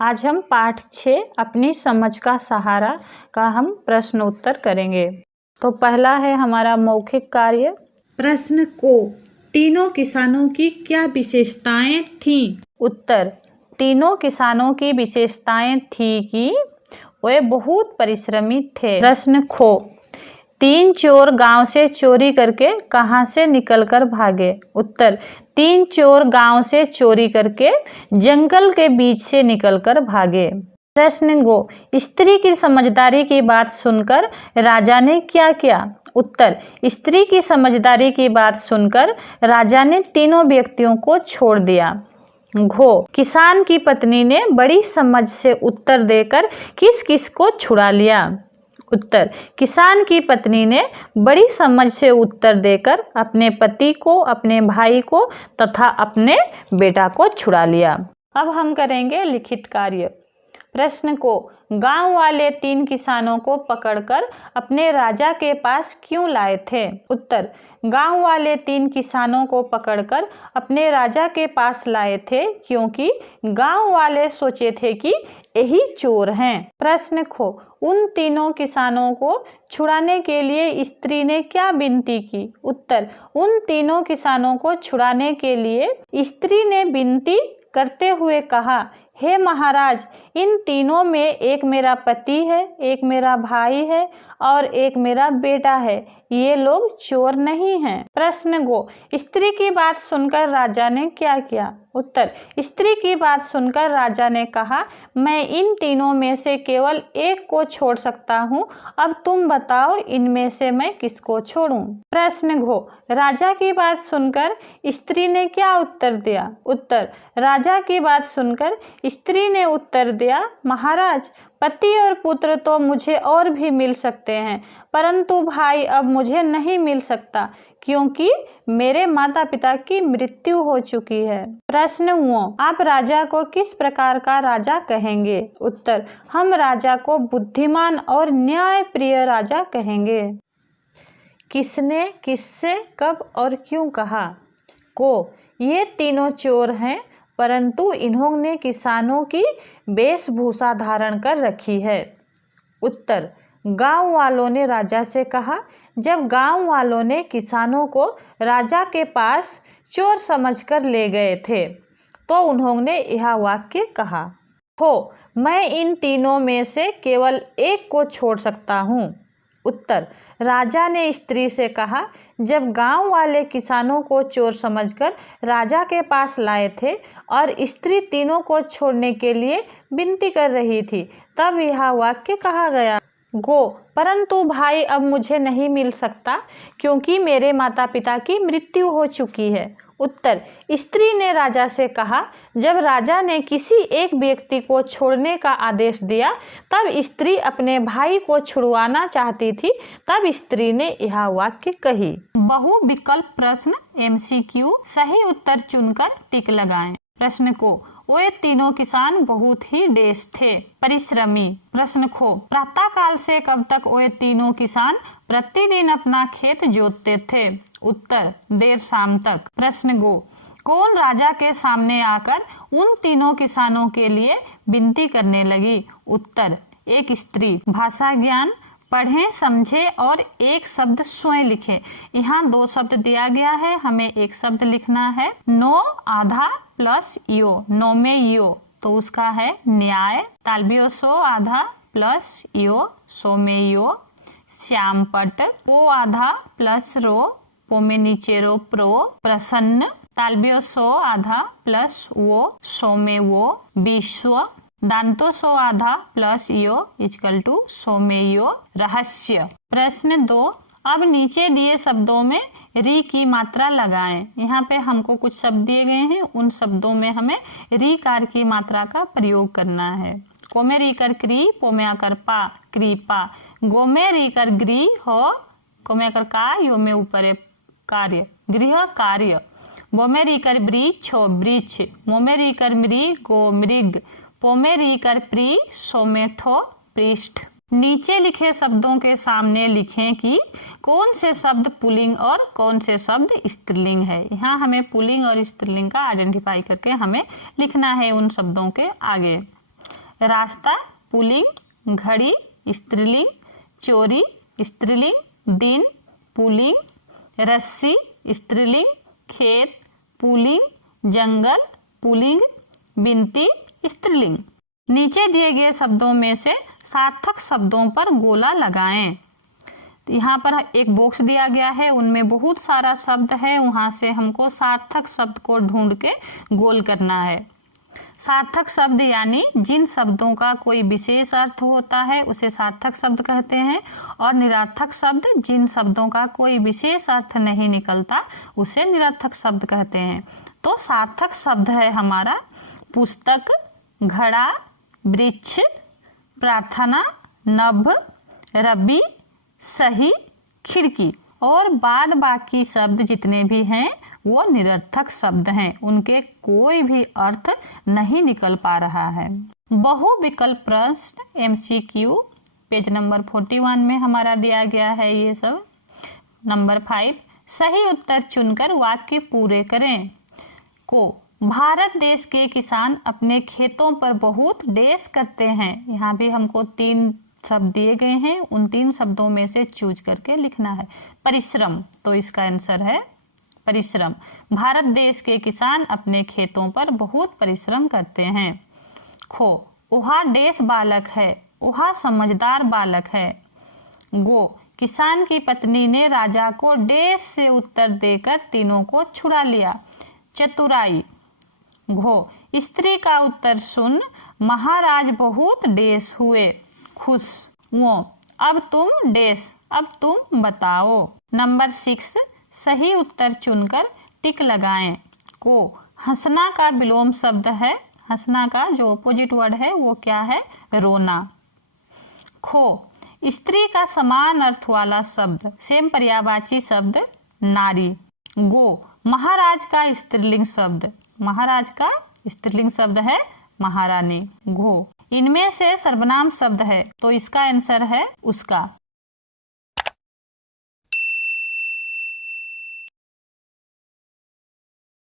आज हम पाठ 6 अपनी समझ का सहारा का हम प्रश्न उत्तर करेंगे। तो पहला है हमारा मौखिक कार्य। प्रश्न को तीनों किसानों की क्या विशेषताएं थीं? उत्तर, तीनों किसानों की विशेषताएं थी कि वे बहुत परिश्रमी थे। प्रश्न खो, 3 चोर गांव से चोरी करके कहां से निकलकर भागे? उत्तर, 3 चोर गांव से चोरी करके जंगल के बीच से निकलकर भागे। प्रश्न गो, स्त्री की समझदारी की बात सुनकर राजा ने क्या किया? उत्तर, स्त्री की समझदारी की बात सुनकर राजा ने तीनों व्यक्तियों को छोड़ दिया। घो, किसान की पत्नी ने बड़ी समझ से उत्तर देकर किस किस को छुड़ा लिया? उत्तर, किसान की पत्नी ने बड़ी समझ से उत्तर देकर अपने पति को, अपने भाई को तथा अपने बेटा को छुड़ा लिया। अब हम करेंगे लिखित कार्य। प्रश्न को, गांव वाले 3 किसानों को पकड़कर अपने राजा के पास क्यों लाए थे? उत्तर, गांव वाले 3 किसानों को पकड़कर अपने राजा के पास लाए थे क्योंकि गांव वाले सोचे थे कि यही चोर हैं। प्रश्न खो, उन तीनों किसानों को छुड़ाने के लिए स्त्री ने क्या विनती की? उत्तर, उन तीनों किसानों को छुड़ाने के लिए स्त्री ने विनती करते हुए कहा, हे महाराज, इन तीनों में एक मेरा पति है, एक मेरा भाई है और एक मेरा बेटा है। ये लोग चोर नहीं हैं। प्रश्न गो, स्त्री की बात सुनकर राजा ने क्या किया? उत्तर, स्त्री की बात सुनकर राजा ने कहा, मैं इन तीनों में से केवल एक को छोड़ सकता हूँ। अब तुम बताओ इनमें से मैं किसको छोड़ूं? प्रश्न घो, राजा की बात सुनकर स्त्री ने क्या उत्तर दिया? उत्तर, राजा की बात सुनकर स्त्री ने उत्तर दिया, महाराज, पति और पुत्र तो मुझे और भी मिल सकते हैं, परंतु भाई अब मुझे नहीं मिल सकता क्योंकि मेरे माता पिता की मृत्यु हो चुकी है। प्रश्न हुआ, आप राजा को किस प्रकार का राजा कहेंगे? उत्तर, हम राजा को बुद्धिमान और न्याय प्रिय राजा कहेंगे। किसने किससे कब और क्यों कहा? को, ये तीनों चोर हैं परंतु इन्होंने किसानों की वेशभूषा धारण कर रखी है। उत्तर, गांव वालों ने राजा से कहा। जब गांव वालों ने किसानों को राजा के पास चोर समझकर ले गए थे तो उन्होंने यह वाक्य कहा, हो, मैं इन तीनों में से केवल एक को छोड़ सकता हूँ। उत्तर, राजा ने स्त्री से कहा, जब गांव वाले किसानों को चोर समझकर राजा के पास लाए थे और स्त्री तीनों को छोड़ने के लिए विनती कर रही थी तब यह वाक्य कहा गया। गो, परंतु भाई अब मुझे नहीं मिल सकता क्योंकि मेरे माता पिता की मृत्यु हो चुकी है। उत्तर, स्त्री ने राजा से कहा, जब राजा ने किसी एक व्यक्ति को छोड़ने का आदेश दिया तब स्त्री अपने भाई को छुड़वाना चाहती थी, तब स्त्री ने यह वाक्य कही। बहु विकल्प प्रश्न MCQ, सही उत्तर चुनकर टिक लगाएं। प्रश्न को, वे तीनों किसान बहुत ही डेस थे, परिश्रमी। प्रश्न खो, प्रातः काल से कब तक वे तीनों किसान प्रतिदिन अपना खेत जोतते थे? उत्तर, देर शाम तक। प्रश्न गो, कौन राजा के सामने आकर उन तीनों किसानों के लिए विनती करने लगी? उत्तर, एक स्त्री। भाषा ज्ञान, पढ़ें, समझें और एक शब्द स्वयं लिखें। यहाँ 2 शब्द दिया गया है, हमें एक शब्द लिखना है। नो आधा प्लस यो, नो में यो तो उसका है न्याय। तालबियो सो आधा प्लस यो, सो में यो। श्याम पट, पो आधा प्लस रो, पो में नीचे रो प्रो। प्रसन्न, तालबियो सो आधा प्लस वो, सो में वो। विश्व, दांतो सो आधा प्लस यो इक्वल टू सो में यो। रहस्य। प्रश्न 2, अब नीचे दिए शब्दों में री की मात्रा लगाएं। यहाँ पे हमको कुछ शब्द दिए गए हैं, उन शब्दों में हमें री कार की मात्रा का प्रयोग करना है। को में री कर क्री, पो में आकर पा, कृपा। गो में री कर ग्री हो, को में आकर का, यो में ऊपर कार्य, गृह कार्य। वो में री कर वृक्ष हो, वृक्ष। मो में री कर मृग, गो मृग। पो में री कर प्री, सो में ठो, पृष्ठ। नीचे लिखे शब्दों के सामने लिखें कि कौन से शब्द पुल्लिंग और कौन से शब्द स्त्रीलिंग है। यहाँ हमें पुल्लिंग और स्त्रीलिंग का आइडेंटिफाई करके हमें लिखना है उन शब्दों के आगे। रास्ता पुल्लिंग, घड़ी स्त्रीलिंग, चोरी स्त्रीलिंग, दिन पुल्लिंग, रस्सी स्त्रीलिंग, खेत पुल्लिंग, जंगल पुल्लिंग, बिनती स्त्रीलिंग। नीचे दिए गए शब्दों में से सार्थक शब्दों पर गोला लगाएं। यहाँ पर एक बॉक्स दिया गया है, उनमें बहुत सारा शब्द है, वहां से हमको सार्थक शब्द को ढूंढ के गोल करना है। सार्थक शब्द यानी जिन शब्दों का कोई विशेष अर्थ होता है उसे सार्थक शब्द कहते हैं, और निरर्थक शब्द जिन शब्दों का कोई विशेष अर्थ नहीं निकलता उसे निरर्थक शब्द कहते हैं। तो सार्थक शब्द है हमारा पुस्तक, घड़ा, वृक्ष, प्रार्थना, नभ, रबी, सही, खिड़की। और बाद बाकी शब्द जितने भी हैं वो निरर्थक शब्द हैं, उनके कोई भी अर्थ नहीं निकल पा रहा है। बहुविकल्प प्रश्न MCQ पेज नंबर 41 में हमारा दिया गया है ये सब। नंबर 5, सही उत्तर चुनकर वाक्य पूरे करें। को भारत देश के किसान अपने खेतों पर बहुत डैश करते हैं। यहाँ भी हमको 3 शब्द दिए गए हैं, उन 3 शब्दों में से चूज करके लिखना है। परिश्रम, तो इसका आंसर है परिश्रम। भारत देश के किसान अपने खेतों पर बहुत परिश्रम करते हैं। खो उहा डैश बालक है, उहा समझदार बालक है। गो किसान की पत्नी ने राजा को डैश से उत्तर देकर तीनों को छुड़ा लिया। चतुराई। घो स्त्री का उत्तर सुन महाराज बहुत डैश हुए, खुश। वो अब तुम डैश, अब तुम बताओ। नंबर 6, सही उत्तर चुनकर टिक लगाएं। को हंसना का विलोम शब्द है, हंसना का जो ऑपोजिट वर्ड है वो क्या है? रोना। खो स्त्री का समान अर्थ वाला शब्द, सेम पर्यायवाची शब्द नारी। गो महाराज का स्त्रीलिंग शब्द, महाराज का स्त्रीलिंग शब्द है महारानी। घो इनमें से सर्वनाम शब्द है, तो इसका आंसर है उसका।